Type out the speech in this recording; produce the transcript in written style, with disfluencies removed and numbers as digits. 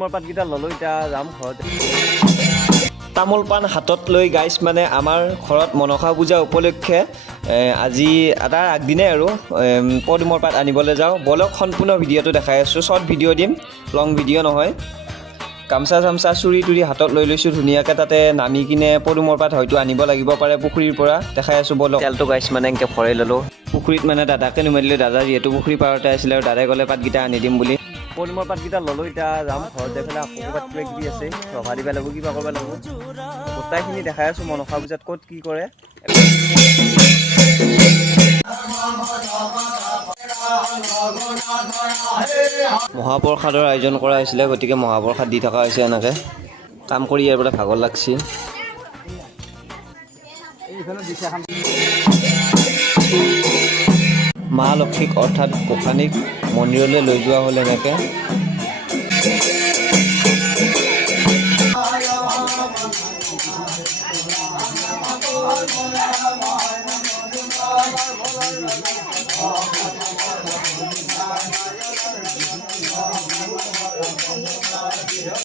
মোৰ পাতকেইটা ল'লোঁ এতিয়া যাম ঘৰত তামোল পাণ হাতত লৈ গাইছ মানে আমাৰ ঘৰত মনসা পূজা উপলক্ষে আজি তাৰ আগদিনাই আৰু পদুমৰ পাত আনিবলৈ যাওঁ বলক সম্পূৰ্ণ ভিডিঅ'টো দেখাই আছোঁ শ্বৰ্ট ভিডিঅ' দিম লং ভিডিঅ' নহয় গামচা চামচা চুৰি তুৰি হাতত লৈ লৈছোঁ ধুনীয়াকৈ তাতে নামি কিনে পদুমৰ পাত হয়তো আনিব লাগিব পাৰে পুখুৰীৰ পৰা দেখাই আছোঁ বলক তেলটো গাইছ মানে এনেকৈ ভৰাই ল'লোঁ পুখুৰীত মানে দাদাকে নুমাই দাদা যিহেতু পুখুৰী পাৰতে আছিলে আৰু দাদাই ক'লে পাতকেইটা আনি দিম বুলি পদুমৰ পাতকেইটা ল'লোঁ এতিয়া যাম ঘৰত যাই পেলাই আকৌ ক'ৰবাত কিবা কিবি আছে ৰভা দিব লাগিব কিবা কৰিব লাগিব গোটাইখিনি দেখাই আছোঁ মনসা পূজাত ক'ত কি কৰে মহাপ্ৰসাদৰ আয়োজন কৰা হৈছিলে গতিকে মহাপ্ৰসাদ দি থকা হৈছে এনেকৈ কাম কৰি ইয়াৰ পৰা ভাগৰ লাগছি মা লক্ষীক অৰ্থাৎ গোসানীক মন্দিৰলৈ লৈ যোৱা হ'ল এনেকৈ